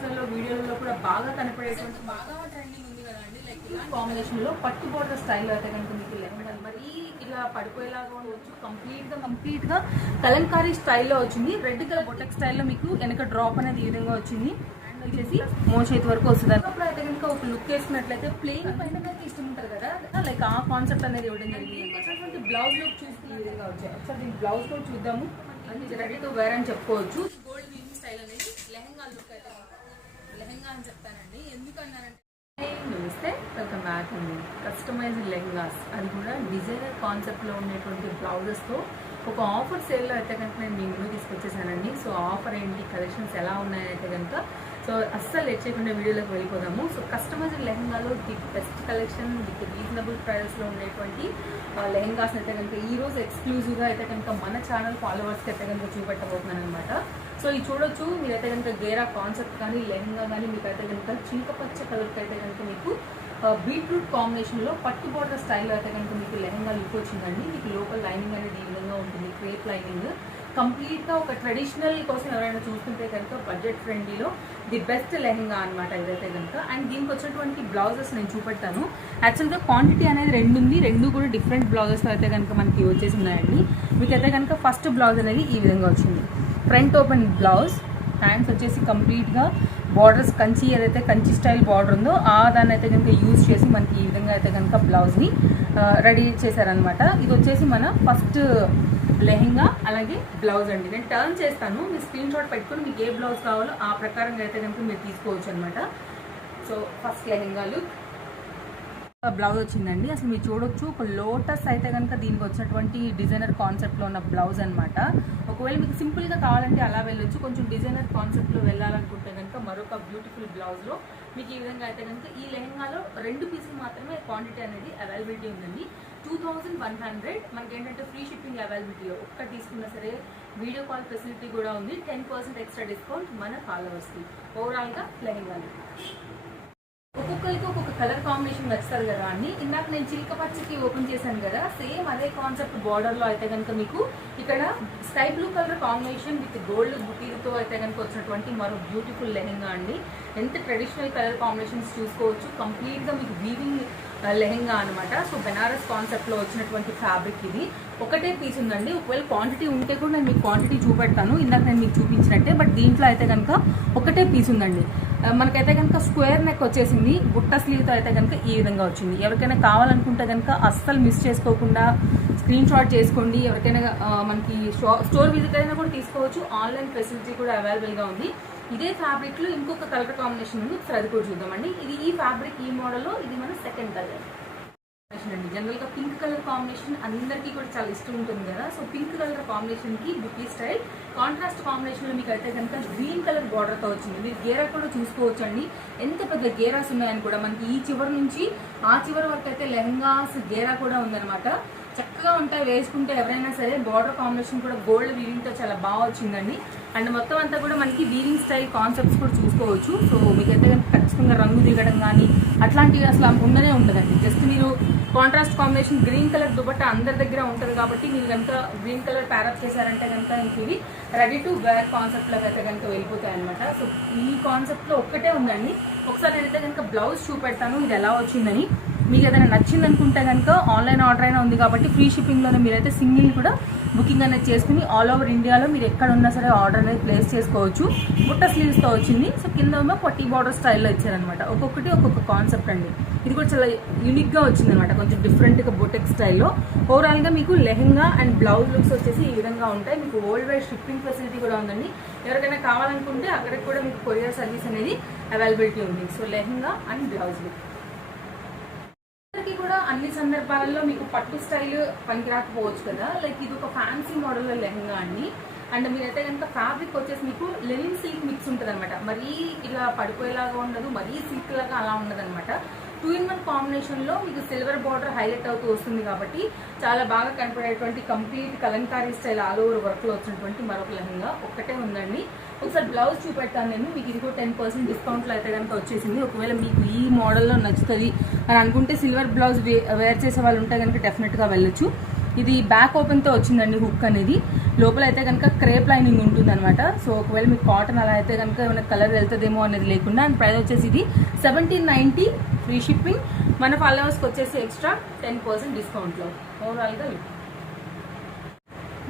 ఫొటోస్లలో వీడియోలలో కూడా బాగా కనపడేటువంటి బాగా ట్రెండింగ్ ఉంది కదండి. లైక్ ఇలా కాంబినేషన్లో పట్టు బోర్డర్ స్టైల్లో అయితే కనుక మీకు లెహంగా మరీ ఇలా పడిపోయేలాగా ఉండవచ్చు. కంప్లీట్గా కలంకారీ స్టైల్లో వచ్చింది. రెడ్ కలర్ బొటెక్ స్టైల్లో మీకు వెనక డ్రాప్ అనేది ఈ విధంగా వచ్చింది. అండ్ వచ్చేసి మోచేతి వరకు వస్తుంది. అప్పుడు అయితే కనుక ఒక లుక్ వేసుకున్నట్లయితే ప్లెయిన్ పైన మీకు ఇష్టం ఉంటుంది కదా, లైక్ ఆ కాన్సెప్ట్ అనేది ఇవ్వడం జరిగింది. అటువంటి బ్లౌజ్ లుక్ చూసి ఈ విధంగా వచ్చాయి. ఒకసారి దీని బ్లౌజ్ కూడా చూద్దాము. అది రెడీ టు వేర్ అని చెప్పుకోవచ్చు. గోల్డ్ వీవింగ్ స్టైల్ అనేది లెహంగా లుక్ అయితే లెహంగా అని చెప్తానండి. ఎందుకన్నానంటే నమస్తే, వెల్కమ్ బ్యాక్ అండి. కస్టమైజ్డ్ లెహంగాస్, అది కూడా డిజైనర్ కాన్సెప్ట్లో ఉండేటువంటి బ్లౌజెస్తో ఒక ఆఫర్ సేల్లో అయితే కనుక నేను మీ ముందు తీసుకొచ్చేసానండి. సో ఆఫర్ ఏంటి, కలెక్షన్స్ ఎలా ఉన్నాయైతే కనుక సో అస్సలు లేట్ చేయకుండా వీడియోలోకి వెళ్ళిపోదాము. సో కస్టమైజ్డ్ లెహంగాలో the best collection with reasonable ప్రైస్లో ఉండేటువంటి లెహంగాస్ అయితే కనుక ఈరోజు ఎక్స్క్లూజివ్గా అయితే కనుక మన ఛానల్ ఫాలోవర్స్కి అయితే కనుక చూపెట్టబోతున్నాను అనమాట. సో ఇది చూడొచ్చు. మీరైతే కనుక గేరా కాన్సెప్ట్ కానీ లెహంగా కానీ మీకు అయితే కనుక చింకపచ్చ కలర్కి అయితే కనుక మీకు బీట్రూట్ కాంబినేషన్లో పట్టు బోర్డర్ స్టైల్లో అయితే కనుక మీకు లెహంగా లుక్ వచ్చిందండి. మీకు లోపల లైనింగ్ అనేది ఈ విధంగా ఉంటుంది, క్రేప్ లైనింగ్. కంప్లీట్గా ఒక ట్రెడిషనల్ కోసం ఎవరైనా చూస్తుంటే కనుక బడ్జెట్ ఫ్రెండ్లీలో ది బెస్ట్ లెహంగా అనమాట ఇదైతే కనుక. అండ్ దీనికి వచ్చినటువంటి బ్లౌజెస్ నేను చూపెడతాను. యాక్చువల్గా క్వాంటిటీ అనేది రెండు ఉంది, రెండు కూడా డిఫరెంట్ బ్లౌజెస్ అయితే కనుక మనకి వచ్చేసి ఉన్నాయండి. మీకైతే కనుక ఫస్ట్ బ్లౌజ్ అనేది ఈ విధంగా వచ్చింది, ఫ్రంట్ ఓపెన్ బ్లౌజ్. హ్యాండ్స్ వచ్చేసి కంప్లీట్గా బార్డర్స్ కంచి ఏదైతే కంచి స్టైల్ బార్డర్ ఉందో ఆ దాన్ని అయితే కనుక యూజ్ చేసి మనకి ఈ విధంగా అయితే కనుక బ్లౌజ్ని రెడీ చేశారనమాట. ఇది వచ్చేసి మన ఫస్ట్ లెహంగా అలాగే బ్లౌజ్ అండి. నేను టర్న్ చేస్తాను, మీ స్క్రీన్ షాట్ పెట్టుకుని మీకు ఏ బ్లౌజ్ కావాలో ఆ ప్రకారంగా అయితే కనుక మీరు తీసుకోవచ్చు అనమాట. సో ఫస్ట్ లెహంగాలు బ్లౌజ్ వచ్చిందండి. అసలు మీరు చూడొచ్చు, ఒక లోటస్ అయితే కనుక దీనికి వచ్చినటువంటి డిజైనర్ కాన్సెప్ట్లో ఉన్న బ్లౌజ్ అనమాట. ఒకవేళ మీకు సింపుల్గా కావాలంటే అలా వెళ్ళొచ్చు, కొంచెం డిజైనర్ కాన్సెప్ట్లో వెళ్ళాలనుకుంటే కనుక మరొక బ్యూటిఫుల్ బ్లౌజ్లో మీకు ఈ విధంగా అయితే కనుక ఈ లెహంగాలో 2 పీసులు మాత్రమే క్వాంటిటీ అనేది అవైలబిలిటీ ఉందండి. 2100. మనకి ఏంటంటే ఫ్రీ షిప్పింగ్ అవైలబిలిటీలో ఒక్క తీసుకున్నా సరే వీడియో కాల్ ఫెసిలిటీ కూడా ఉంది. 10% ఎక్స్ట్రా డిస్కౌంట్ మన ఫాలోవర్స్కి. ఓవరాల్గా లెహంగాలు ఒక్కొక్కరికి ఒక్కొక్క కలర్ కాంబినేషన్ నచ్చుతుంది కదా అండి. ఇందాక నేను చిలక పచ్చకి ఓపెన్ చేశాను కదా, సేమ్ అదే కాన్సెప్ట్ బార్డర్లో అయితే కనుక మీకు ఇక్కడ sky blue colour combination with gold బుటీలతో అయితే కనుక వచ్చినటువంటి మరో బ్యూటిఫుల్ లెహంగా అండి. ఎంత ట్రెడిషనల్ కలర్ కాంబినేషన్స్ చూసుకోవచ్చు. కంప్లీట్గా మీకు వీవింగ్ లెహంగా అనమాట. సో బెనారస్ కాన్సెప్ట్లో వచ్చినటువంటి ఫ్యాబ్రిక్ ఇది. ఒకటే పీస్ ఉందండి. ఒకవేళ క్వాంటిటీ ఉంటే కూడా నేను మీకు క్వాంటిటీ చూపెడతాను, ఇందాక నేను మీకు చూపించినట్టే. బట్ దీంట్లో అయితే కనుక ఒకటే పీస్ ఉందండి. మనకైతే కనుక స్క్వేర్ నెక్ వచ్చేసింది, బుట్ట స్లీవ్తో అయితే కనుక ఈ విధంగా వచ్చింది. ఎవరికైనా కావాలనుకుంటే కనుక అస్సలు మిస్ చేసుకోకుండా స్క్రీన్ షాట్ చేసుకోండి. ఎవరికైనా మనకి స్టోర్ విజిట్ అయినా కూడా తీసుకోవచ్చు. ఆన్లైన్ ఫెసిలిటీ కూడా అవైలబుల్గా ఉంది. ఇదే ఫ్యాబ్రిక్లో ఇంకొక కలర్ కాంబినేషన్ ఉంది, ఒకసారి అది కూడా చూద్దామండి. ఇది ఈ ఫ్యాబ్రిక్ ఈ మోడల్లో ఇది మన సెకండ్ కలర్ అండి. జనరల్గా పింక్ కలర్ కాంబినేషన్ అందరికీ కూడా చాలా ఇష్టం ఉంటుంది కదా. సో పింక్ కలర్ కాంబినేషన్కి బుటీ స్టైల్ కాంట్రాస్ట్ కాంబినేషన్లో మీకు అయితే కనుక గ్రీన్ కలర్ బార్డర్తో వచ్చింది. మీరు గేరా కూడా చూసుకోవచ్చు అండి, ఎంత పెద్ద గేరాస్ ఉన్నాయని కూడా. మనకి ఈ చివరి నుంచి ఆ చివరి వరకు అయితే లెహంగాస్ గేరా కూడా ఉందన్నమాట. చక్కగా ఉంటాయి వేసుకుంటే ఎవరైనా సరే. బార్డర్ కాంబినేషన్ కూడా గోల్డ్ వీవింగ్తో చాలా బాగా వచ్చిందండి. అండ్ మొత్తం అంతా కూడా మనకి వీవింగ్ స్టైల్ కాన్సెప్ట్స్ కూడా చూసుకోవచ్చు. సో మీకైతే ఖచ్చితంగా రంగు దిగడం కానీ అట్లాంటివి అసలు ఉండనే ఉండదండి. జస్ట్ మీరు contrast combination green colour dupatta అందరి దగ్గర ఉంటుంది కాబట్టి మీరు కనుక గ్రీన్ కలర్ ప్యారప్ చేశారంటే కనుక ఇంక ఇవి రెడీ టు వేర్ కాన్సెప్ట్లోకి అయితే కనుక వెళ్ళిపోతాయి అనమాట. సో ఈ కాన్సెప్ట్లో ఒక్కటే ఉందండి. ఒకసారి నేనైతే కనుక బ్లౌజ్ చూపెడతాను ఇది ఎలా వచ్చిందని. మీకు ఏదైనా నచ్చింది అనుకుంటే కనుక ఆన్లైన్ ఆర్డర్ అయినా ఉంది కాబట్టి ఫ్రీ షిప్పింగ్లోనే మీరైతే సింగిల్ కూడా బుకింగ్ అనేది చేసుకుని ఆల్ ఓవర్ ఇండియాలో మీరు ఎక్కడ ఉన్నా సరే ఆర్డర్ అనేది ప్లేస్ చేసుకోవచ్చు. బుట్ట స్లీవ్స్తో వచ్చింది. సో కింద ఏమో పట్టీ బార్డర్ స్టైల్లో ఇచ్చారనమాట. ఒక్కొక్కటి ఒక్కొక్క కాన్సెప్ట్ అండి. ఇది కూడా చాలా యూనిక్గా వచ్చిందనమాట, కొంచెం డిఫరెంట్గా బొటెక్ స్టైల్లో. ఓవరాల్గా మీకు లెహంగా అండ్ బ్లౌజ్ లుక్స్ వచ్చేసి ఈ విధంగా ఉంటాయి. మీకు వరల్డ్ వైడ్ షిప్పింగ్ ఫెసిలిటీ కూడా ఉందండి. ఎవరికైనా కావాలనుకుంటే అక్కడికి కూడా మీకు కొరియర్ సర్వీస్ అనేది అవైలబిలిటీ ఉంది. So lehenga and blouse look కూడా అన్ని సందర్భాలలో మీకు పట్టు స్టైల్ పనికిరాకపోవచ్చు కదా. లైక్ ఇది ఒక ఫ్యాన్సీ మోడల్లో లెహంగా అండి. అండ్ మీరైతే కనుక ఫ్యాబ్రిక్ వచ్చేసి మీకు లెనిన్ సిల్క్ మిక్స్ ఉంటుంది అనమాట. మరీ ఇలా పడిపోయేలాగా ఉండదు, మరీ సిల్క్ లాగా అలా ఉండదు అనమాట. 2-in-1 కాంబినేషన్లో మీకు సిల్వర్ బార్డర్ హైలైట్ అవుతూ వస్తుంది కాబట్టి చాలా బాగా కనపడేటువంటి complete kalamkari style all over వర్క్లో వచ్చినటువంటి మరొక లెహంగా ఒక్కటే ఉందండి. ఒకసారి బ్లౌజ్ చూపెడతాను నేను మీకు. ఇది కూడా 10% డిస్కౌంట్లో అయితే కనుక వచ్చేసింది. ఒకవేళ మీకు ఈ మోడల్లో నచ్చుతుంది అని అనుకుంటే సిల్వర్ బ్లౌజ్ వేర్ చేసే వాళ్ళు ఉంటే కనుక డెఫినెట్గా వెళ్ళొచ్చు. ఇది బ్యాక్ ఓపెన్తో వచ్చిందండి హుక్ అనేది. లోపల అయితే కనుక క్రేప్ లైనింగ్ ఉంటుంది అనమాట. సో ఒకవేళ మీకు కాటన్ అలా అయితే కనుక ఏమైనా కలర్ వెళ్తుందేమో అనేది లేకుండా. అండ్ ప్రైస్ వచ్చేసి ఇది 1790 ఫ్రీ షిప్పింగ్. మన ఫాలోవర్స్కి వచ్చేసి ఎక్స్ట్రా 10% డిస్కౌంట్లో. ఓవరాల్గా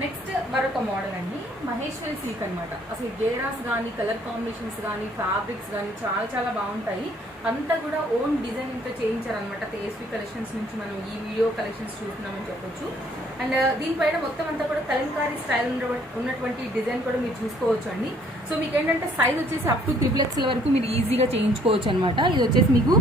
నెక్స్ట్ మరొక మోడల్ అండి, మహేశ్వరి సిల్క్ అనమాట. అసలు గేరాస్ కానీ కలర్ కాంబినేషన్స్ కానీ ఫ్యాబ్రిక్స్ కానీ చాలా చాలా బాగుంటాయి. అంతా కూడా ఓన్ డిజైనింగ్తో చేయించారనమాట. తేజస్వి కలెక్షన్స్ నుంచి మనం ఈ వీడియో కలెక్షన్స్ చూస్తున్నామని చెప్పొచ్చు. అండ్ దీనిపైన మొత్తం అంతా కూడా కలంకారీ స్టైల్ ఉన్నటువంటి డిజైన్ కూడా మీరు చూసుకోవచ్చు అండి. సో మీకు ఏంటంటే సైజ్ వచ్చేసి అప్ టు 3XL వరకు మీరు ఈజీగా చేయించుకోవచ్చు అనమాట. ఇది వచ్చేసి మీకు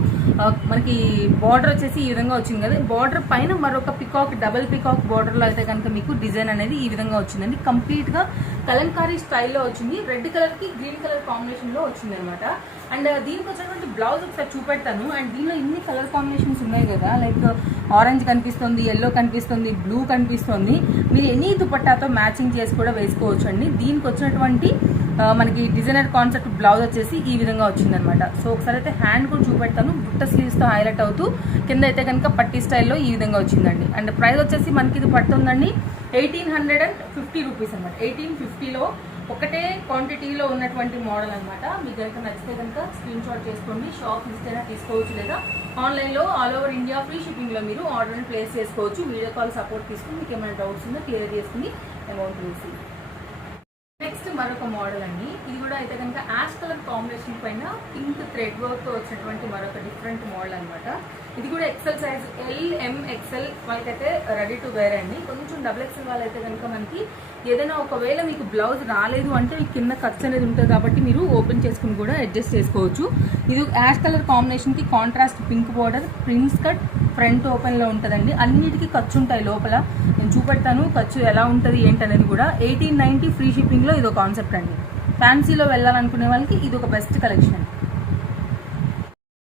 మనకి బార్డర్ వచ్చేసి ఈ విధంగా వచ్చింది కదా. బార్డర్ పైన మరొక పికాక్, డబుల్ పికాక్ బార్డర్లో అయితే కనుక మీకు డిజైన్ అనేది ఈ విధంగా వచ్చిందండి. కంప్లీట్గా కలంకారీ స్టైల్లో వచ్చింది. రెడ్ కలర్కి గ్రీన్ కలర్ కాంబినేషన్లో వచ్చింది అనమాట. అండ్ దీనికి వచ్చినటువంటి బ్లౌజ్ ఒకసారి చూపెడతాను. అండ్ దీనిలో ఇన్ని కలర్ కాంబినేషన్స్ ఉన్నాయి కదా, లైక్ ఆరెంజ్ కనిపిస్తుంది, ఎల్లో కనిపిస్తుంది, బ్లూ కనిపిస్తుంది. మీరు ఎనీ దుపట్టాతో మ్యాచింగ్ చేసి కూడా వేసుకోవచ్చు అండి. దీనికి వచ్చినటువంటి మనకి డిజైనర్ కాన్సెప్ట్ బ్లౌజ్ వచ్చేసి ఈ విధంగా వచ్చిందనమాట. సో ఒకసారి అయితే హ్యాండ్ కూడా చూపెడతాను. బుట్ట స్లీవ్స్తో హైలైట్ అవుతూ కింద అయితే కనుక పట్టీ స్టైల్లో ఈ విధంగా వచ్చిందండి. అండ్ ప్రైస్ వచ్చేసి మనకి ఇది పడుతుందండి 1850 రూపీస్ అనమాట. 1850లో ఒకటే క్వాంటిటీలో ఉన్నటువంటి మోడల్ అనమాట. మీకు కనుక నచ్చితే కనుక స్క్రీన్ షాట్ చేసుకోండి. షాప్ విజిట్ అయినా తీసుకోవచ్చు, లేదా ఆన్లైన్లో ఆల్ ఓవర్ ఇండియా ఫ్రీ షిప్పింగ్లో మీరు ఆర్డర్ని ప్లేస్ చేసుకోవచ్చు. వీడియో కాల్ సపోర్ట్ తీసుకుని మీకు ఏమైనా డౌట్స్ ఉందో క్లియర్ చేసుకుని అమౌంట్ వేసి. నెక్స్ట్ మరొక మోడల్ అండి. ఇది కూడా అయితే కనుక యాష్ కలర్ కాంబినేషన్ పైన పింక్ థ్రెడ్ వర్క్తో వచ్చినటువంటి మరొక డిఫరెంట్ మోడల్ అనమాట. ఇది కూడా ఎక్సెల్ సైజ్ LMXL వాళ్ళకైతే రెడీ టు వేర్ అండి. కొంచెం XXL వాళ్ళైతే కనుక మనకి ఏదైనా ఒకవేళ మీకు బ్లౌజ్ రాలేదు అంటే మీకు కింద ఖర్చు అనేది ఉంటుంది కాబట్టి మీరు ఓపెన్ చేసుకుని కూడా అడ్జస్ట్ చేసుకోవచ్చు. ఇది యాష్ కలర్ కాంబినేషన్కి contrast pink border, prince cut, front ఓపెన్లో ఉంటుందండి. అన్నిటికీ ఖర్చు ఉంటాయి లోపల. నేను చూపెడతాను ఖర్చు ఎలా ఉంటుంది ఏంటనేది కూడా. 1890 ఫ్రీ షిప్పింగ్లో ఇది ఒక కాన్సెప్ట్ అండి. ఫ్యాన్సీలో వెళ్ళాలనుకునే వాళ్ళకి ఇది ఒక బెస్ట్ కలెక్షన్.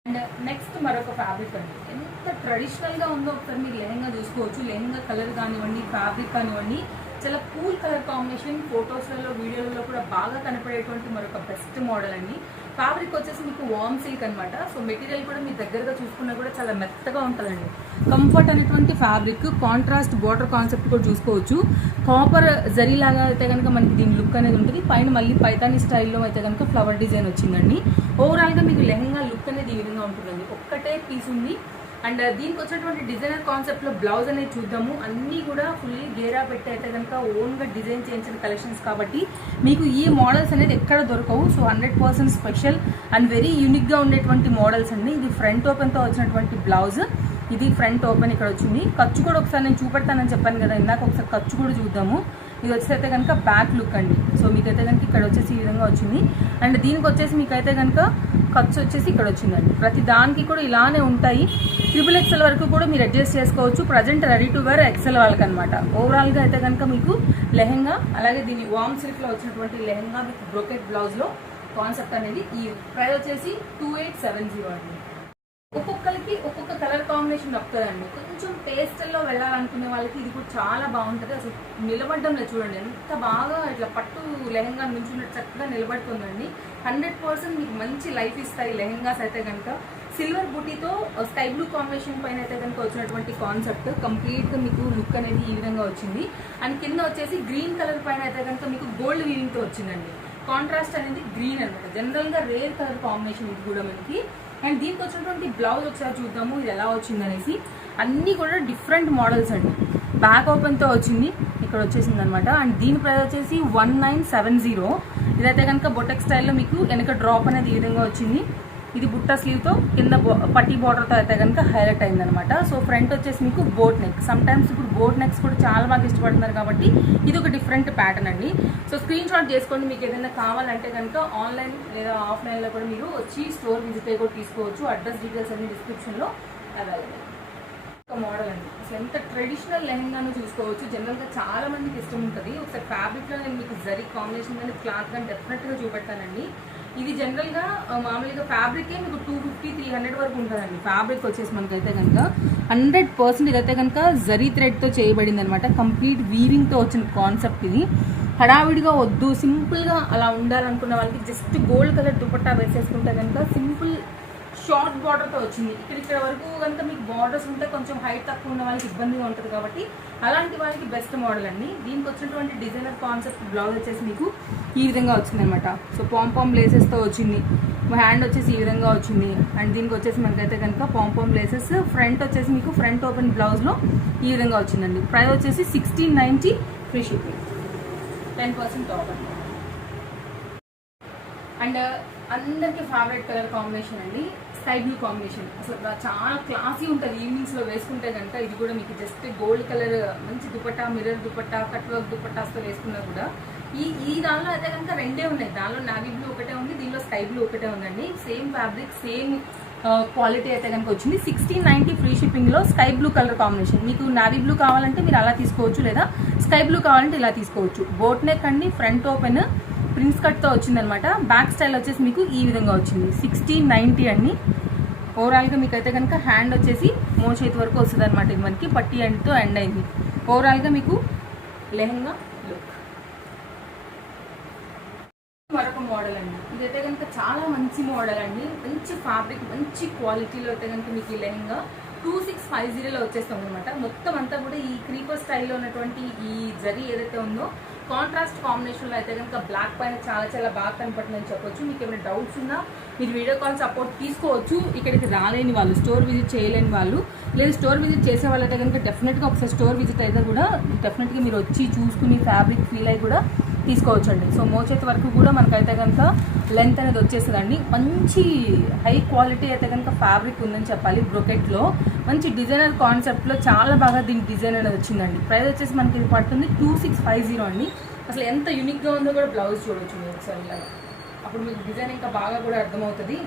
అండ్ నెక్స్ట్ మరొక ఫ్యాబ్రిక్ అండి. ఎంత ట్రెడిషనల్గా ఉందో ఒకసారి మీరు లెహంగా చూసుకోవచ్చు. లెహంగా కలర్ కానివ్వండి, ఫ్యాబ్రిక్ కానివ్వండి, చాలా కూల్ కలర్ కాంబినేషన్. ఫొటోస్లలో వీడియోలలో కూడా బాగా కనపడేటువంటి మరొక బెస్ట్ మోడల్ అండి. ఫ్యాబ్రిక్ వచ్చేసి మీకు వార్మ్ సిల్క్ అనమాట. సో మెటీరియల్ కూడా మీ దగ్గరగా చూసుకున్నా కూడా చాలా మెత్తగా ఉంటుందండి. కంఫర్ట్ అనేటువంటి ఫ్యాబ్రిక్, కాంట్రాస్ట్ బార్డర్ కాన్సెప్ట్ కూడా చూసుకోవచ్చు. కాపర్ జరీ లాగా అయితే కనుక మనకి దీని లుక్ అనేది ఉంటుంది. పైన మళ్ళీ పైతానీ స్టైల్లో అయితే కనుక ఫ్లవర్ డిజైన్ వచ్చిందండి. ఓవరాల్గా మీకు లెహంగా లుక్ అనేది ఈ విధంగా ఉంటుందండి. ఒక్కటే పీస్ ఉంది. అండ్ దీనికి వచ్చినటువంటి డిజైనర్ కాన్సెప్ట్లో బ్లౌజ్ అనేది చూద్దాము. అన్నీ కూడా ఫుల్లీ గేరా పెట్టి అయితే కనుక ఓన్గా డిజైన్ చేయించిన కలెక్షన్స్ కాబట్టి మీకు ఈ మోడల్స్ అనేది ఎక్కడ దొరకవు. సో 100% స్పెషల్ అండ్ వెరీ యూనిక్గా ఉండేటువంటి మోడల్స్ అండి. ఇది ఫ్రంట్ ఓపెన్తో వచ్చినటువంటి బ్లౌజ్. ఇది ఫ్రంట్ ఓపెన్ ఇక్కడ వచ్చింది. ఖర్చు కూడా ఒకసారి నేను చూపెడతానని చెప్పాను కదా ఇందాక, ఒకసారి ఖర్చు కూడా చూద్దాము. ఇది వచ్చేసైతే కనుక బ్యాక్ లుక్ అండి. సో మీకైతే కనుక ఇక్కడ వచ్చేసి ఈ విధంగా వచ్చింది. అండ్ దీనికి వచ్చేసి మీకైతే కనుక ఖర్చు వచ్చేసి ఇక్కడ వచ్చిందండి. ప్రతి దానికి కూడా ఇలానే ఉంటాయి. XXL వరకు కూడా మీరు అడ్జస్ట్ చేసుకోవచ్చు. Present ready to wear XL వాళ్ళకి అనమాట. ఓవరాల్గా అయితే కనుక మీకు లెహంగా, అలాగే దీని వామ్ సిల్క్లో వచ్చినటువంటి లెహంగా విత్ బ్రోకెట్ బ్లౌజ్లో కాన్సెప్ట్ అనేది. ఈ ప్రైస్ వచ్చేసి 2870 అండి. ఒక్కొక్కరికి ఒక్కొక్క కలర్ కాంబినేషన్ దొరుకుతుందండి. కొంచెం పేస్టల్లో వెళ్ళాలనుకునే వాళ్ళకి ఇది కూడా చాలా బాగుంటుంది. అసలు నిలబడ్డంలో చూడండి ఎంత బాగా ఇట్లా పట్టు లెహంగా నుంచున్నట్టు చక్కగా నిలబడుతుందండి. 100% మీకు మంచి లైఫ్ ఇస్తాయి లెహంగాస్ అయితే కనుక. సిల్వర్ బుటీతో స్కై బ్లూ కాంబినేషన్ పైన అయితే కనుక వచ్చినటువంటి కాన్సెప్ట్ కంప్లీట్గా మీకు లుక్ అనేది ఈ విధంగా వచ్చింది. అండ్ కింద వచ్చేసి గ్రీన్ కలర్ పైన అయితే కనుక మీకు గోల్డ్ వీవింగ్తో వచ్చిందండి. కాంట్రాస్ట్ అనేది గ్రీన్ అనమాట. జనరల్గా రేర్ కలర్ కాంబినేషన్ ఇది కూడా మనకి. అండ్ దీనికి వచ్చినటువంటి బ్లౌజ్ ఒకసారి చూద్దాము ఇది ఎలా వచ్చింది అనేసి. అన్నీ కూడా డిఫరెంట్ మోడల్స్ అండి. బ్యాక్ ఓపెన్తో వచ్చింది, ఇక్కడ వచ్చేసింది అనమాట. అండ్ దీని ప్రైస్ వచ్చేసి 1970. ఇదైతే కనుక బొటెక్ స్టైల్లో మీకు వెనక డ్రాప్ అనేది ఈ విధంగా వచ్చింది. ఇది బుట్ట స్లీవ్తో కింద పట్టీ బార్డర్తో అయితే కనుక హైలైట్ అయిందనమాట. సో ఫ్రంట్ వచ్చేసి మీకు బోట్ నెక్. సమ్ టైమ్స్ ఇప్పుడు బోట్ నెక్స్ కూడా చాలా బాగా ఇష్టపడుతున్నారు కాబట్టి ఇది ఒక డిఫరెంట్ ప్యాటర్న్ అండి. సో స్క్రీన్ షాట్ చేసుకోండి. మీకు ఏదైనా కావాలంటే కనుక ఆన్లైన్ లేదా ఆఫ్లైన్లో కూడా మీరు వచ్చి స్టోర్ విజిట్ అయ్యి కూడా తీసుకోవచ్చు. అడ్రస్ డీటెయిల్స్ అన్ని డిస్క్రిప్షన్లో అవైలబుల్. ఒక మోడల్ అండి. అసలు ఎంత ట్రెడిషనల్ లెహంగాను చూసుకోవచ్చు. జనరల్గా చాలా మందికి ఇష్టం ఉంటుంది. ఒకసారి ఫ్యాబ్రిక్లో నేను మీకు జరీ కాంబినేషన్ కానీ క్లాత్ కానీ డెఫినెట్గా చూపెట్టానండి. ఇది జనరల్గా మామూలుగా ఫ్యాబ్రికే మీకు 250-300 వరకు ఉంటుందండి. ఫ్యాబ్రిక్ వచ్చేసి మనకైతే కనుక 100% ఇదైతే కనుక జరీ థ్రెడ్తో చేయబడింది అనమాట. కంప్లీట్ వీవింగ్తో వచ్చిన కాన్సెప్ట్ ఇది. హడావిడిగా వద్దు, సింపుల్గా అలా ఉండాలనుకున్న వాళ్ళకి జస్ట్ గోల్డ్ కలర్ దుపట్టా వేసేసుకుంటే కనుక సింపుల్ షార్ట్ బార్డర్తో వచ్చింది. ఇక్కడ వరకు కనుక మీకు బార్డర్స్ ఉంటే కొంచెం హైట్ తక్కువ ఉన్న వాళ్ళకి ఇబ్బందిగా ఉంటుంది కాబట్టి అలాంటి వాళ్ళకి బెస్ట్ మోడల్ అండి. దీనికి వచ్చినటువంటి డిజైనర్ కాన్సెప్ట్ బ్లౌజ్ వచ్చేసి మీకు ఈ విధంగా వచ్చిందనమాట. సో పాంపామ్ లేసెస్తో వచ్చింది, హ్యాండ్ వచ్చేసి ఈ విధంగా వచ్చింది. అండ్ దీనికి వచ్చేసి మనకైతే కనుక పాంపామ్ లేసెస్, ఫ్రంట్ వచ్చేసి మీకు ఫ్రంట్ ఓపెన్ బ్లౌజ్లో ఈ విధంగా వచ్చిందండి. ప్రైస్ వచ్చేసి 1690 ఫ్రీ షిప్పింగ్, 10% ఆఫ్ అండి. అండ్ అందరికీ ఫేవరెట్ కలర్ కాంబినేషన్ అండి, స్కై బ్లూ కాంబినేషన్. అసలు చాలా క్లాసీ ఉంటుంది ఈవినింగ్స్లో వేసుకుంటే కనుక. ఇది కూడా మీకు జస్ట్ గోల్డ్ కలర్ మంచి dupatta, mirror dupatta, cut work దుపట్టాస్తో వేసుకున్నా కూడా ఈ దానిలో అయితే కనుక రెండే ఉన్నాయి. దానిలో నావీ బ్లూ ఒకటే ఉంది, దీనిలో స్కై బ్లూ ఒకటే ఉందండి. సేమ్ ఫ్యాబ్రిక్, సేమ్ క్వాలిటీ అయితే కనుక వచ్చింది. 1690 ఫ్రీ షిప్పింగ్లో స్కై బ్లూ కలర్ కాంబినేషన్. మీకు నావీ బ్లూ కావాలంటే మీరు అలా తీసుకోవచ్చు, లేదా స్కై బ్లూ కావాలంటే ఇలా తీసుకోవచ్చు. బోట్ నెక్ అండి, ఫ్రంట్ ఓపెన్ ప్రిన్స్ కట్తో వచ్చిందనమాట. బ్యాక్ స్టైల్ వచ్చేసి మీకు ఈ విధంగా వచ్చింది. 1690 అండి. ఓవరాల్గా మీకు అయితే కనుక హ్యాండ్ వచ్చేసి మోచేతి వరకు వస్తుంది అనమాట. ఇది మనకి పట్టి ఎండ్తో ఎండ్ అయింది. ఓవరాల్గా మీకు లెహంగా లుక్. మరొక మోడల్ అండి, ఇదైతే కనుక చాలా మంచి మోడల్ అండి. మంచి ఫ్యాబ్రిక్, మంచి క్వాలిటీలో అయితే కనుక మీకు ఈ లెహంగా 2650లో వచ్చేస్తుంది అనమాట. మొత్తం అంతా కూడా ఈ క్రీపర్ స్టైల్లో ఉన్నటువంటి ఈ జరీ ఏదైతే ఉందో కాంట్రాస్ట్ కాంబినేషన్లో అయితే కనుక బ్లాక్ పైన చాలా చాలా బాగా కనపడుతుందని చెప్పొచ్చు. మీకు ఏమైనా డౌట్స్ ఉన్నా మీరు వీడియో కాల్ సపోర్ట్ తీసుకోవచ్చు. ఇక్కడికి రాలేని వాళ్ళు, స్టోర్ విజిట్ చేయలేని వాళ్ళు, లేదా స్టోర్ విజిట్ చేసే వాళ్ళైతే కనుక డెఫినెట్గా ఒకసారి స్టోర్ విజిట్ అయితే కూడా డెఫినెట్గా మీరు వచ్చి చూసుకుని ఫ్యాబ్రిక్ ఫీల్ అయ్యి కూడా తీసుకోవచ్చు అండి. సో మోచేతి వరకు కూడా మనకైతే కనుక లెంత్ అనేది వచ్చేస్తుందండి. మంచి హై క్వాలిటీ అయితే కనుక ఫ్యాబ్రిక్ ఉందని చెప్పాలి. బ్రొకెట్లో మంచి డిజైనర్ కాన్సెప్ట్లో చాలా బాగా దీనికి డిజైన్ అనేది వచ్చిందండి. ప్రైస్ వచ్చేసి మనకి ఇది పడుతుంది 2650 అండి. అసలు ఎంత యూనిక్గా ఉందో కూడా బ్లౌజ్ చూడవచ్చు మీరు ఒకసారి ఇలాగా. అప్పుడు మీకు డిజైన్ ఇంకా బాగా కూడా అర్థమవుతుంది.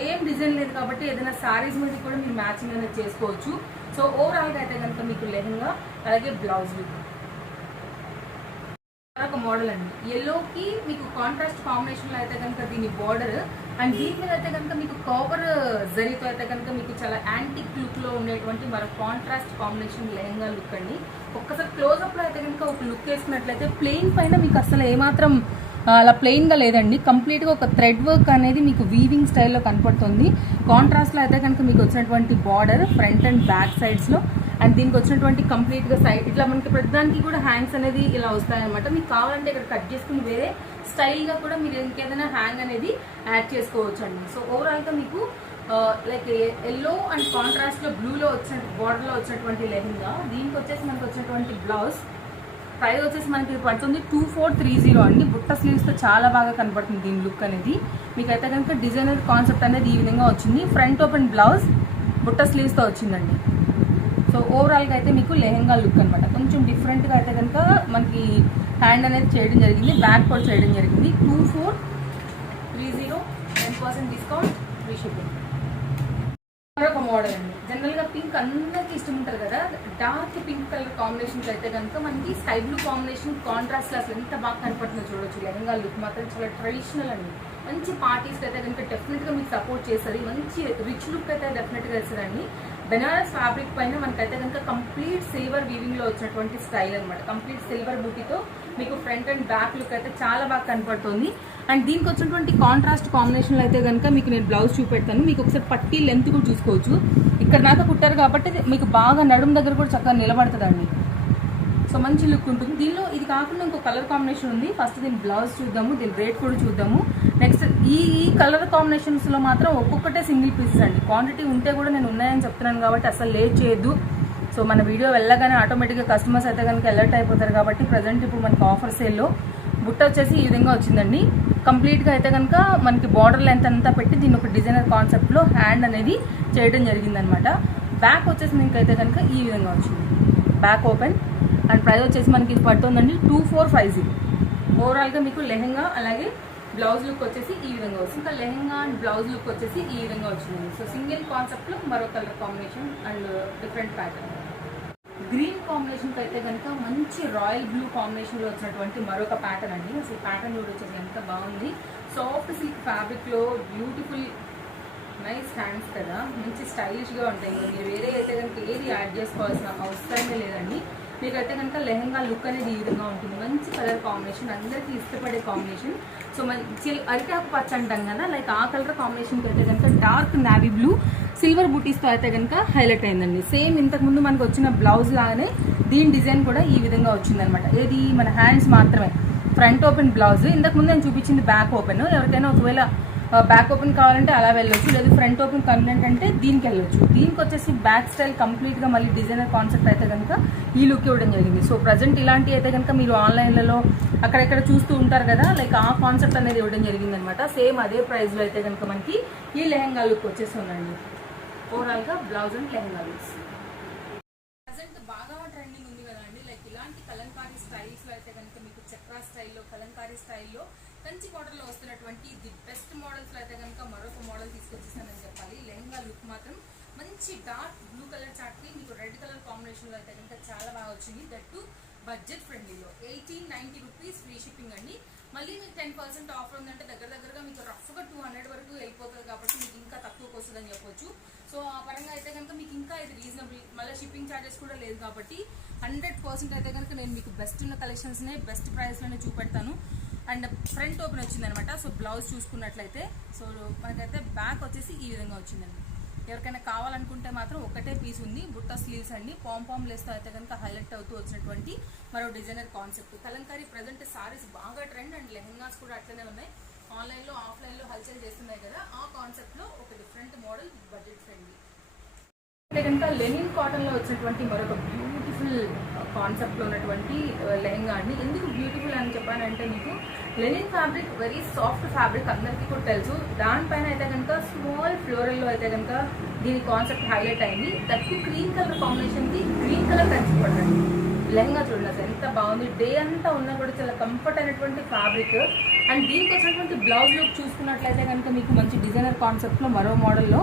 ఏం డిజైన్ లేదు కాబట్టి ఏదైనా శారీస్ మీద కూడా మీరు మ్యాచింగ్ అనేది చేసుకోవచ్చు. సో ఓవరాల్గా అయితే కనుక మీకు లెహంగా అలాగే బ్లౌజ్ ఒక మోడల్ అండి. ఎల్లోకి మీకు కాంట్రాస్ట్ కాంబినేషన్లో అయితే కనుక దీని బార్డర్, అండ్ దీని మీద అయితే కనుక మీకు కాపర్ జరీతో అయితే కనుక మీకు చాలా యాంటిక్ లుక్లో ఉండేటువంటి మరొక కాంట్రాస్ట్ కాంబినేషన్ లెహంగా లుక్ అండి. ఒక్కసారి క్లోజ్అప్లో అయితే కనుక ఒక లుక్ వేసుకున్నట్లయితే ప్లెయిన్ పైన మీకు అసలు ఏమాత్రం అలా ప్లెయిన్గా లేదండి. కంప్లీట్గా ఒక థ్రెడ్ వర్క్ అనేది మీకు వీవింగ్ స్టైల్లో కనపడుతుంది. కాంట్రాస్ట్లో అయితే కనుక మీకు వచ్చినటువంటి బార్డర్ ఫ్రంట్ అండ్ బ్యాక్ సైడ్స్లో, అండ్ దీనికి వచ్చినటువంటి కంప్లీట్గా సైడ్ ఇట్లా మనకి ప్రతిదానికి కూడా హ్యాంగ్స్ అనేది ఇలా వస్తాయన్నమాట. మీకు కావాలంటే ఇక్కడ కట్ చేసుకుని వేరే స్టైల్గా కూడా మీరు ఇంకేదైనా హ్యాంగ్ అనేది యాడ్ చేసుకోవచ్చు అండి. సో ఓవరాల్గా మీకు లైక్ ఎల్లో అండ్ కాంట్రాస్ట్లో బ్లూలో వచ్చిన బార్డర్లో వచ్చినటువంటి లెహంగా. దీనికి వచ్చేసి మనకు వచ్చినటువంటి బ్లౌజ్ ప్రైస్ వచ్చేసి మనకి పడుతుంది 2430 అండి. బుట్ట స్లీవ్స్తో చాలా బాగా కనపడుతుంది దీని లుక్ అనేది. మీకైతే కనుక డిజైనర్ కాన్సెప్ట్ అనేది ఈ విధంగా వచ్చింది. ఫ్రంట్ ఓపెన్ బ్లౌజ్ బుట్ట స్లీవ్స్తో వచ్చిందండి. సో ఓవరాల్గా అయితే మీకు లెహంగా లుక్ అనమాట. కొంచెం డిఫరెంట్గా అయితే కనుక మనకి హ్యాండ్ అనేది చేయడం జరిగింది, బ్యాక్ కూడా చేయడం జరిగింది. 2430, 10% డిస్కౌంట్, ఫ్రీ షిప్పింగ్. మరొక మోడల్ అండి. జనరల్గా పింక్ అందరికీ ఇష్టం ఉంటుంది కదా, డార్క్ పింక్ కలర్ కాంబినేషన్స్ అయితే కనుక మనకి స్కై బ్లూ కాంబినేషన్ కాంట్రాస్ట్ అసలు ఎంత బాగా కనపడుతుందో చూడొచ్చు. లెహంగా లుక్ మాత్రం చాలా ట్రెడిషనల్ అండి. మంచి పార్టీస్కి అయితే కనుక డెఫినెట్గా మీకు సపోర్ట్ చేస్తుంది. మంచి రిచ్ లుక్ అయితే డెఫినెట్గా ఇస్తుందండి. బెనారస్ ఫ్యాబ్రిక్ పైన మనకైతే కనుక కంప్లీట్ సిల్వర్ వీవింగ్లో వచ్చినటువంటి స్టైల్ అనమాట. కంప్లీట్ సిల్వర్ బూటీతో మీకు ఫ్రంట్ అండ్ బ్యాక్ లుక్ అయితే చాలా బాగా కనపడుతుంది. అండ్ దీనికి వచ్చినటువంటి కాంట్రాస్ట్ కాంబినేషన్లో అయితే కనుక మీకు నేను బ్లౌజ్ చూపెడతాను. మీకు ఒకసారి పట్టీ లెంత్ కూడా చూసుకోవచ్చు. ఇక్కడ దాకా కుట్టారు కాబట్టి మీకు బాగా నడుము దగ్గర కూడా చక్కగా నిలబడుతుందండి. సో మంచి లుక్ ఉంటుంది. దీనిలో ఇది కాకుండా ఇంకో కలర్ కాంబినేషన్ ఉంది. ఫస్ట్ దీని బ్లౌజ్ చూద్దాము, దీని రేట్ కూడా చూద్దాము. నెక్స్ట్ ఈ కలర్ కాంబినేషన్స్లో మాత్రం ఒక్కొక్కటే సింగిల్ పీసెస్ అండి. క్వాంటిటీ ఉంటే కూడా నేను ఉన్నాయని చెప్తున్నాను కాబట్టి అసలు లేట్ చేయొద్దు. సో మన వీడియో వెళ్ళగానే ఆటోమేటిక్గా కస్టమర్స్ అయితే కనుక అలర్ట్ అయిపోతారు కాబట్టి ప్రజెంట్ ఇప్పుడు మనకి ఆఫర్ సేల్లో బుట్ట వచ్చేసి ఈ విధంగా వచ్చిందండి. కంప్లీట్గా అయితే కనుక మనకి బార్డర్ లెంత్ అంతా పెట్టి దీని ఒక డిజైనర్ కాన్సెప్ట్లో హ్యాండ్ అనేది చేయడం జరిగిందనమాట. బ్యాక్ వచ్చేసి మీకు అయితే కనుక ఈ విధంగా వచ్చింది, బ్యాక్ ఓపెన్. అండ్ ప్రైస్ వచ్చేసి మనకి ఇది పడుతుందండి 2450. ఓవరాల్గా మీకు లెహంగా అలాగే బ్లౌజ్ లుక్ వచ్చేసి ఈ విధంగా వస్తుంది. ఇంకా లెహంగా అండ్ బ్లౌజ్ లుక్ వచ్చేసి ఈ విధంగా వచ్చిందండి. సో సింగిల్ కాన్సెప్ట్లో మరో colour combination and different pattern. Green కాంబినేషన్కి అయితే కనుక మంచి రాయల్ బ్లూ కాంబినేషన్లో వచ్చినటువంటి మరొక ప్యాటర్న్ అండి. అసలు ప్యాటర్న్ కూడా వచ్చేసి ఎంత బాగుంది. సాఫ్ట్ సిల్క్ ఫ్యాబ్రిక్లో బ్యూటిఫుల్ నైస్ హ్యాండ్స్ కదా, మంచి స్టైలిష్గా ఉంటాయి. మీరు వేరే అయితే కనుక ఏది యాడ్ చేసుకోవాల్సిన అవసరమే లేదండి. మీకైతే కనుక లెహంగా లుక్ అనేది ఈ విధంగా ఉంటుంది. మంచి కలర్ కాంబినేషన్, అందరికీ ఇష్టపడే కాంబినేషన్. సో మంచి అరిటాకు పచ్చ అంటాం కదా, లైక్ ఆ కలర్ కాంబినేషన్కి అయితే కనుక డార్క్ నావీ బ్లూ సిల్వర్ బూటీస్తో అయితే కనుక హైలైట్ అయిందండి. సేమ్ ఇంతకుముందు మనకు వచ్చిన బ్లౌజ్ లాగానే దీని డిజైన్ కూడా ఈ విధంగా వచ్చిందనమాట. ఏది మన హ్యాండ్స్ మాత్రమే ఫ్రంట్ ఓపెన్ బ్లౌజ్. ఇంతకుముందు నేను చూపించింది బ్యాక్ ఓపెన్. ఎవరికైనా ఒకవేళ బ్యాక్ ఓపెన్ కావాలంటే అలా వెళ్ళొచ్చు, లేదు ఫ్రంట్ ఓపెన్ కన్వెంట్ అంటే దీనికి వెళ్ళొచ్చు. దీనికి వచ్చేసి బ్యాక్ స్టైల్ కంప్లీట్గా మళ్ళీ డిజైనర్ కాన్సెప్ట్ అయితే కనుక ఈ లుక్ ఇవ్వడం జరిగింది. సో ప్రజెంట్ ఇలాంటివి అయితే కనుక మీరు ఆన్లైన్లలో అక్కడెక్కడ చూస్తూ ఉంటారు కదా, లైక్ ఆ కాన్సెప్ట్ అనేది ఇవ్వడం జరిగింది అనమాట. సేమ్ అదే ప్రైస్లో అయితే కనుక మనకి ఈ లెహంగా లుక్ వచ్చేసి ఉందండి. ఓవరాల్గా blouse and lehenga looks present బాగా ట్రెండింగ్ ఉంది కదండి. లైక్ ఇలాంటి కలంకారీ స్టైల్స్లో అయితే కనుక మీకు చక్రా స్టైల్లో, కలంకారీ స్టైల్లో, కంచి మోడల్లో వస్తున్నటువంటి ది బెస్ట్ మోడల్స్లో అయితే కనుక మరొక మోడల్ తీసుకొచ్చేసానని చెప్పాలి. లెహంగా లుక్ మాత్రం మంచి డార్క్ బ్లూ కలర్ చాట్కి మీకు రెడ్ కలర్ కాంబినేషన్లో అయితే కనుక చాలా బాగా వచ్చింది. దట్టు బడ్జెట్ ఫ్రెండ్లీలో 1890 రూపీస్ ఫ్రీ షిప్పింగ్ అండి. మళ్ళీ మీకు 10% ఆఫర్ ఉందంటే దగ్గరగా మీకు రఫ్గా 200 వరకు వెళ్ళిపోతుంది కాబట్టి మీకు ఇంకా తక్కువకి వస్తుందని చెప్పొచ్చు. సో ఆ పరంగా అయితే కనుక మీకు ఇంకా ఇది రీజనబుల్, మళ్ళీ షిప్పింగ్ ఛార్జెస్ కూడా లేదు కాబట్టి 100% అయితే కనుక నేను మీకు బెస్ట్ ఉన్న కలెక్షన్స్నే బెస్ట్ ప్రైస్లోనే చూపెడతాను. అండ్ ఫ్రంట్ ఓపెన్ వచ్చిందనమాట. సో బ్లౌజ్ చూసుకున్నట్లయితే సో మనకైతే బ్యాక్ వచ్చేసి ఈ విధంగా వచ్చిందండి. ఎవరికైనా కావాలనుకుంటే మాత్రం ఒకటే పీస్ ఉంది, బుట్ట స్లీవ్స్ అండి. పాంపామ్ లేస్తో అయితే కనుక హైలైట్ అవుతూ వచ్చినటువంటి మరో designer concept. Kalamkari present saris బాగా ట్రెండ్ అండ్ లెహంగాస్ కూడా అట్లనే ఉన్నాయి. ఆన్లైన్లో ఆఫ్లైన్లో హల్చల్ చేస్తున్నాయి కదా, ఆ కాన్సెప్ట్లో ఒక డిఫరెంట్ మోడల్ బడ్జెట్ ఫ్రెండ్లీ. అంటే కనుక లెనిన్ కాటన్లో వచ్చినటువంటి మరొక బ్యూటిఫుల్ కాన్సెప్ట్లో ఉన్నటువంటి లెహంగా అండి. ఎందుకు బ్యూటిఫుల్ అని చెప్పానంటే మీకు linen fabric very soft fabric అందరికీ కూడా తెలుసు. దానిపైన అయితే కనుక స్మాల్ ఫ్లోరల్లో అయితే కనుక దీని కాన్సెప్ట్ హైలైట్ అయింది. దట్టు క్రీమ్ కలర్ కాంబినేషన్కి గ్రీన్ కలర్ కంచిపడండి. లెహంగా చూడండి అసలు ఎంత బాగుంది. డే అంతా ఉన్నా కూడా చాలా కంఫర్ట్ అయినటువంటి ఫ్యాబ్రిక్. అండ్ దీనికి వచ్చినటువంటి బ్లౌజ్ లుక్ చూసుకున్నట్లయితే కనుక మీకు మంచి డిజైనర్ కాన్సెప్ట్లో మరో మోడల్లో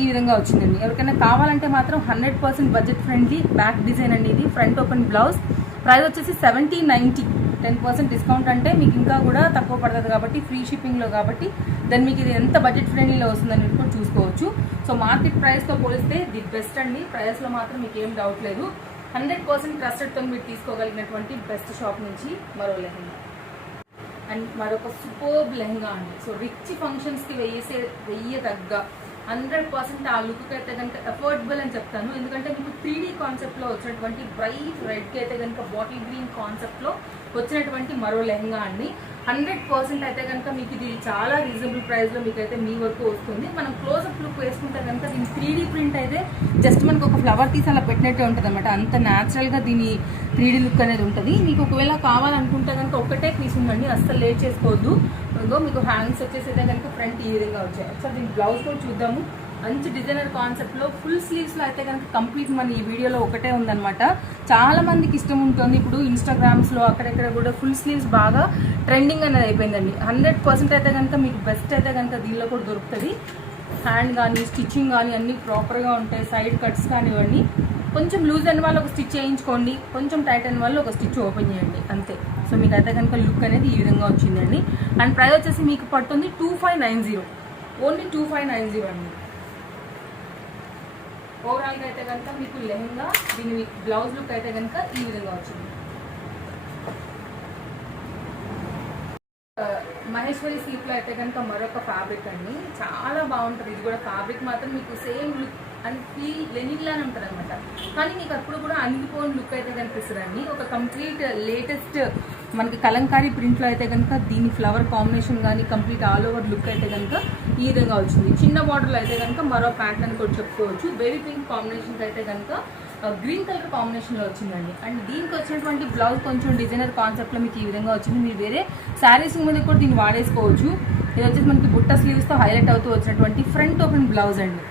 ఈ విధంగా వచ్చిందండి. ఎవరికైనా కావాలంటే మాత్రం 100% బడ్జెట్ ఫ్రెండ్లీ బ్యాక్ డిజైన్ అండి. ఇది ఫ్రంట్ ఓపెన్ బ్లౌజ్. ప్రైస్ వచ్చేసి 1790. 10% డిస్కౌంట్ అంటే మీకు ఇంకా కూడా తక్కువ పడుతుంది కాబట్టి ఫ్రీ షిప్పింగ్లో కాబట్టి దాన్ని మీకు ఇది ఎంత బడ్జెట్ ఫ్రెండ్లీలో వస్తుందని కూడా చూసుకోవచ్చు. సో మార్కెట్ ప్రైస్తో పోలిస్తే ది బెస్ట్ అండి. ప్రైస్లో మాత్రం మీకు ఏం డౌట్ లేదు. 100% ట్రస్టెడ్తో మీరు తీసుకోగలిగినటువంటి బెస్ట్ షాప్ నుంచి మరో లెహంగా అండ్ మరొక సూపర్బ్ లెహంగా అండి. సో రిచ్ ఫంక్షన్స్కి వెయ్యదగ్గ 100% ఆ లుక్కి అయితే కనుక అఫోర్డబుల్ అని చెప్తాను. ఎందుకంటే మీకు 3D కాన్సెప్ట్లో వచ్చినటువంటి బ్రైట్ రెడ్కి అయితే కనుక బాటిల్ గ్రీన్ కాన్సెప్ట్లో వచ్చినటువంటి మరో లెహంగా అండి. 100% అయితే కనుక మీకు ఇది చాలా రీజనబుల్ ప్రైస్లో మీకు అయితే మీ వరకు వస్తుంది. మనం క్లోజ్అప్ లుక్ వేసుకుంటే కనుక దీని 3D ప్రింట్ అయితే జస్ట్ మనకు ఒక ఫ్లవర్ తీసి అలా పెట్టినట్టే ఉంటుంది అనమాట. అంత న్యాచురల్గా దీని 3D లుక్ అనేది ఉంటుంది. మీకు ఒకవేళ కావాలనుకుంటే కనుక ఒకటే పీస్ ఉందండి, అస్సలు లేట్ చేసుకోవద్దు. మీకు హ్యాండ్స్ వచ్చేసి అయితే కనుక ఫ్రంట్ ఈ విధంగా వచ్చాయి. ఒకసారి దీని బ్లౌజ్ కూడా చూద్దాము. మంచి డిజైనర్ కాన్సెప్ట్లో ఫుల్ స్లీవ్స్లో అయితే కనుక కంప్లీట్ మన ఈ వీడియోలో ఒకటే ఉందన్నమాట. చాలా మందికి ఇష్టం ఉంటుంది. ఇప్పుడు ఇన్స్టాగ్రామ్స్లో అక్కడెక్కడ కూడా ఫుల్ స్లీవ్స్ బాగా ట్రెండింగ్ అనేది అయిపోయిందండి. 100% అయితే కనుక మీకు బెస్ట్ అయితే కనుక దీనిలో కూడా దొరుకుతుంది. హ్యాండ్ కానీ స్టిచ్చింగ్ కానీ అన్నీ ప్రాపర్గా ఉంటాయి. సైడ్ కట్స్ కానివ్వండి. కొంచెం లూజ్ అయిన వాళ్ళు ఒక స్టిచ్ చేయించుకోండి, కొంచెం టైట్ అయిన వాళ్ళు ఒక స్టిచ్ ఓపెన్ చేయండి అంతే. సో మీకు అయితే కనుక లుక్ అనేది ఈ విధంగా వచ్చిందండి. అండ్ ప్రైస్ వచ్చేసి మీకు పడుతుంది 2590, ఓన్లీ 2590 అండి. ఓవరాల్గా అయితే కనుక మీకు లెహంగా దీని బ్లౌజ్ లుక్ అయితే కనుక ఈ విధంగా వచ్చింది. మహేశ్వరి సిల్క్లో అయితే కనుక మరొక ఫ్యాబ్రిక్ అండి. చాలా బాగుంటుంది. ఇది కూడా ఫ్యాబ్రిక్ మాత్రం మీకు సేమ్ లుక్ అండ్ లెనిన్ లానే ఉంటుంది అనమాట. కానీ మీకు అప్పుడు కూడా అణిగిపోయిన లుక్ అయితే కనిపిస్తుందండి. ఒక కంప్లీట్ లేటెస్ట్ మనకి కలంకారీ ప్రింట్లో అయితే కనుక దీని ఫ్లవర్ కాంబినేషన్ కానీ కంప్లీట్ ఆల్ ఓవర్ లుక్ అయితే కనుక ఈ విధంగా వచ్చింది. చిన్న బార్డర్లో అయితే కనుక మరో ప్యాటర్న్ కూడా చెప్పుకోవచ్చు. బేబీ పింక్ కాంబినేషన్స్ అయితే కనుక గ్రీన్ కలర్ కాంబినేషన్లో వచ్చిందండి. అండ్ దీనికి వచ్చినటువంటి బ్లౌజ్ కొంచెం డిజైనర్ కాన్సెప్ట్లో మీకు ఈ విధంగా వచ్చింది. మీరు వేరే శారీస్ మీద కూడా దీన్ని వాడేసుకోవచ్చు. ఇది వచ్చేసి మనకి బుట్ట స్లీవ్స్తో హైలైట్ అవుతూ వచ్చినటువంటి ఫ్రంట్ ఓపెన్ బ్లౌజ్ అండి.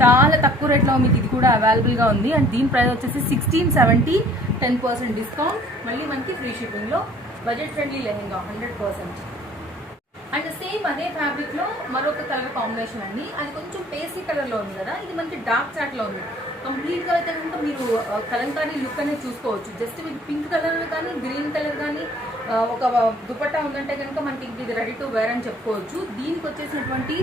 చాలా తక్కువ రేట్లో మీకు ఇది కూడా అవైలబుల్గా ఉంది. అండ్ దీని ప్రైస్ వచ్చేసి 1670, 10% డిస్కౌంట్. మళ్ళీ మనకి ఫ్రీ షిప్పింగ్లో budget friendly lehenga 100%. And same అదే ఫ్యాబ్రిక్ లో మరొక కలర్ కాంబినేషన్ అండి, అది కొంచెం పేస్టీ కలర్ లో ఉంది కదా, ఇది మనకి డార్క్ చాట్ లో ఉంది. కంప్లీట్ గా అయితే కనుక మీరు కలంకారీ లుక్ అనేది చూసుకోవచ్చు. జస్ట్ మీకు పింక్ కలర్ కానీ గ్రీన్ కలర్ కానీ ఒక దుపట్టా ఉందంటే కనుక మనకి ఇది రెడీ టు వేర్ అని చెప్పుకోవచ్చు. దీనికి వచ్చేసినటువంటి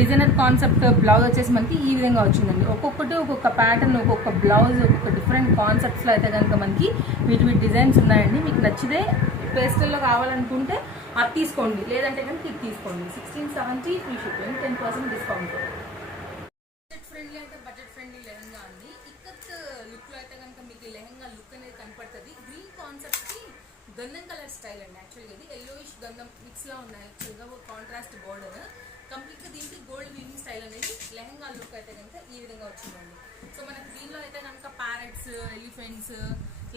డిజైనర్ కాన్సెప్ట్ బ్లౌజ్ వచ్చేసి మనకి ఈ విధంగా వచ్చిందండి. ఒక్కొక్కటి ఒక్కొక్క ప్యాటర్న్, ఒక్కొక్క బ్లౌజ్, ఒక్కొక్క డిఫరెంట్ కాన్సెప్ట్స్ లో అయితే కనుక మనకి వీటి డిజైన్స్ ఉన్నాయండి. మీకు నచ్చితే పేస్టల్లో కావాలనుకుంటే అది తీసుకోండి, లేదంటే కనుక ఇది తీసుకోండి. 1670 free shipping, 10% discount. Budget friendly అయితే బడ్జెట్ ఫ్రెండ్లీ లెహంగా అండి. ఇక్కత్ లుక్ లో అయితే కనుక మీకు లెహంగా లుక్ అనేది కనపడుతుంది. గ్రీన్ కాన్సెప్ట్ కి గంధం కలర్ స్టైల్ అండి. యాక్చువల్గా ఇది ఎల్లోయిష్ గంధం మిక్స్ లా ఉన్నాయి. యాక్చువల్గా కాంట్రాస్ట్ బోర్డర్ కంప్లీట్ గా దీనికి గోల్డ్ వీవింగ్ స్టైల్ అనేది లెహంగా లుక్ అయితే కనుక ఈ విధంగా వచ్చిందండి. సో మనకి దీనిలో అయితే కనుక ప్యారెట్స్, ఎలిఫెంట్స్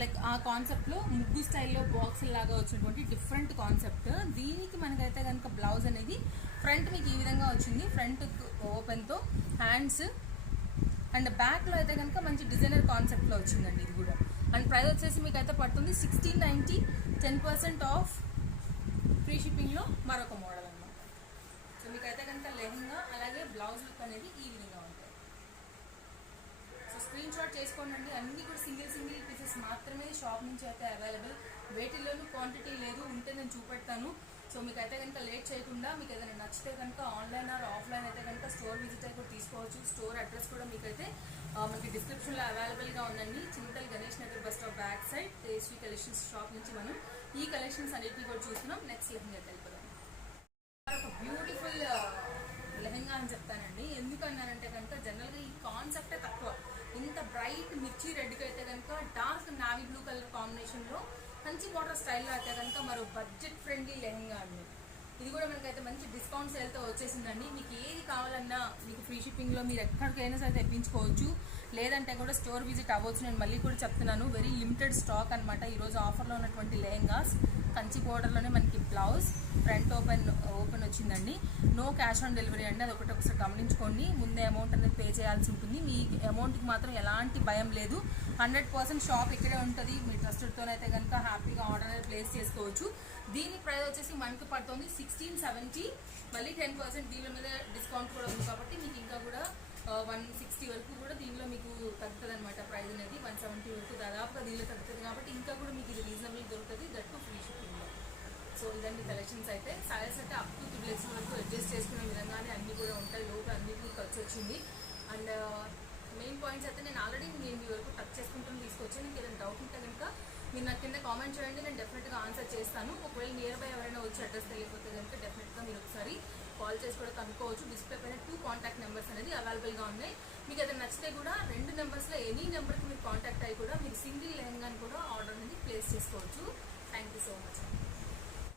లైక్ ఆ కాన్సెప్ట్ లో ముగ్గు స్టైల్లో బాక్స్ లాగా వచ్చినటువంటి డిఫరెంట్ కాన్సెప్ట్. దీనికి మనకైతే కనుక బ్లౌజ్ అనేది ఫ్రంట్ మీకు ఈ విధంగా వచ్చింది, ఫ్రంట్ ఓపెన్ తో హ్యాండ్స్, అండ్ బ్యాక్ లో అయితే కనుక మంచి డిజైనర్ కాన్సెప్ట్ లో వచ్చిందండి ఇది కూడా. అండ్ ప్రైస్ వచ్చేసి మీకు అయితే పడుతుంది 1690, 10% ఆఫ్, ఫ్రీ షిప్పింగ్ లో మరొక మోడల్ అనమాట. సో మీకు అయితే కనుక లెహంగా అలాగే బ్లౌజ్ లుక్ అనేది ఈ విధంగా ఉంటాయి. సో స్క్రీన్ షాట్ చేసుకోండి. అన్ని కూడా సింగిల్ పీసెస్ మాత్రమే షాప్ నుంచి అయితే అవైలబుల్. వేటిల్లోనూ క్వాంటిటీ లేదు, ఉంటే నేను చూపెడతాను. సో మీకు అయితే కనుక లేట్ చేయకుండా మీకు ఏదైనా నచ్చితే కనుక ఆన్లైన్ ఆర్ ఆఫ్లైన్ అయితే కనుక స్టోర్ విజిట్ అయితే కూడా తీసుకోవచ్చు. స్టోర్ అడ్రస్ కూడా మీకైతే మనకి డిస్క్రిప్షన్ లో అవైలబుల్ గా ఉందండి. Chintal Ganesh Nagar bus stop back side Tejaswi collections shop నుంచి మనం ఈ కలెక్షన్స్ అన్నిటిని కూడా చూస్తున్నాం. నెక్స్ట్ లెహంగా వెళ్ళిపోదాం. ఒక బ్యూటిఫుల్ లెహంగా అని చెప్తానండి. ఎందుకన్నానంటే కనుక జనరల్ గా ఈ కాన్సెప్టే తక్కువ. ఇంత బ్రైట్ మిర్చి రెడ్కి అయితే కనుక dark navy blue colour combination లో కంచి బార్డర్ స్టైల్లో అయితే కనుక మరో బడ్జెట్ ఫ్రెండ్లీ లెహంగా అండి. ఇది కూడా మనకైతే మంచి డిస్కౌంట్ సేల్తో వచ్చేసిందండి. మీకు ఏది కావాలన్నా మీకు ఫ్రీ షిప్పింగ్ లో మీరు ఎక్కడికైనా సరే తెప్పించుకోవచ్చు, లేదంటే కూడా స్టోర్ విజిట్ అవ్వచ్చు. నేను మళ్ళీ కూడా చెప్తున్నాను, వెరీ లిమిటెడ్ స్టాక్ అనమాట. ఈరోజు ఆఫర్లో ఉన్నటువంటి లెహంగాస్ కంచి బోర్డర్లోనే మనకి బ్లౌజ్ ఫ్రంట్ ఓపెన్ వచ్చిందండి. నో క్యాష్ ఆన్ డెలివరీ అండి, అది ఒకసారి గమనించుకోండి. ముందే అమౌంట్ అనేది పే చేయాల్సి ఉంటుంది. మీ అమౌంట్కి మాత్రం ఎలాంటి భయం లేదు. 100% షాప్ ఇక్కడే ఉంటుంది. మీ ట్రస్టెడ్తోనైతే కనుక హ్యాపీగా ఆర్డర్ అనేది ప్లేస్ చేసుకోవచ్చు. దీని ప్రైస్ వచ్చేసి మనకి పడుతుంది 1670, మళ్ళీ 10% దీని మీద డిస్కౌంట్ కూడా ఉంది కాబట్టి మీకు ఇంకా కూడా 160 వరకు కూడా దీనిలో మీకు తగ్గుతుంది అనమాట. ప్రైస్ అనేది 170 వరకు దాదాపుగా దీనిలో తగ్గుతుంది కాబట్టి ఇంకా కూడా మీకు ఇది రీజనబుల్ దొరుకుతుంది, దట్టు ఫ్రీ షిప్పింగ్లో. సో ఇదండి కలెక్షన్స్ అయితే. సారీస్ అయితే అప్ టు 2 లెగ్స్ వరకు అడ్జస్ట్ చేసుకునే విధంగానే అన్నీ కూడా ఉంటాయి. లోపల అన్నింటినీ ఖర్చు వచ్చింది. అండ్ మెయిన్ పాయింట్స్ అయితే నేను ఆల్రెడీ మీ వరకు టచ్ చేసుకుంటాను తీసుకొచ్చాను. మీకు ఏదైనా డౌట్ ఉంటే కనుక మీరు నాకు కింద కామెంట్ చేయండి, నేను డెఫినెట్గా ఆన్సర్ చేస్తాను. ఒకవేళ నియర్ బై ఎవరైనా వచ్చి అడ్రస్ తెలియకపోతే కనుక డెఫినెట్గా మీరు ఒకసారి కాల్ చేసి కూడా కనుక్కోవచ్చు. డిస్ప్లే పైన 2 కాంటాక్ట్ నెంబర్స్ అనేది అవైలబుల్గా ఉన్నాయి. మీకు ఏదైనా నచ్చితే కూడా 2 నెంబర్స్లో ఎనీ నెంబర్కి మీరు కాంటాక్ట్ అయ్యి కూడా మీరు సింగిల్ లెహంగాని కూడా ఆర్డర్ అనేది ప్లేస్ చేసుకోవచ్చు. Thank you so much.